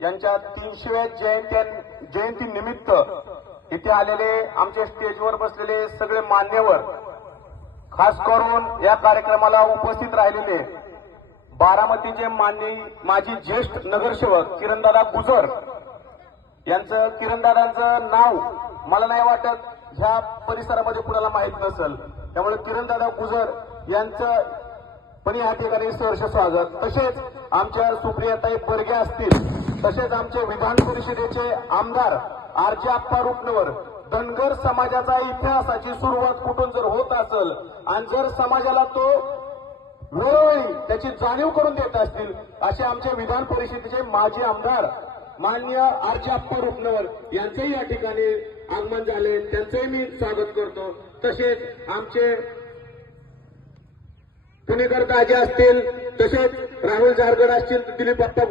यांच्या तीनशे जयंती जयंती निमित्त इथे आलेले आमचे स्टेजवर बसलेले सगळे मान्यवर खास करून या कार्यक्रमाला उपस्थित राहिलेले बारामतीचे मान्य माजी ज्येष्ठ नगरसेवक किरणदादा गुजर यांचं किरणदादांचं नाव मला नाही वाटत ह्या परिसरामध्ये कुणाला माहीत नसेल. त्यामुळे किरणदादा गुजर यांचं पण या ठिकाणी सहर्ष स्वागत. तसेच आमच्या सुप्रियाताई बर्गे असतील तसेच आमचे विधान परिषदेचे आमदार आरजे आप्पा रुपनवर धनगर समाजाचा इतिहासाची सुरुवात कुठून जर होत असेल आणि जर समाजाला तो वेळोवेळी त्याची जाणीव करून देत असतील असे आमचे विधान परिषदेचे माजी आमदार मान्य आरजे आप्पा रुपनवर यांचंही या ठिकाणी आगमन झाले. त्यांचंही मी स्वागत करतो. तसेच आमचे पुणेकर ताजे असतील तसेच राहुल झारगड असतील दिलीप बाप्पा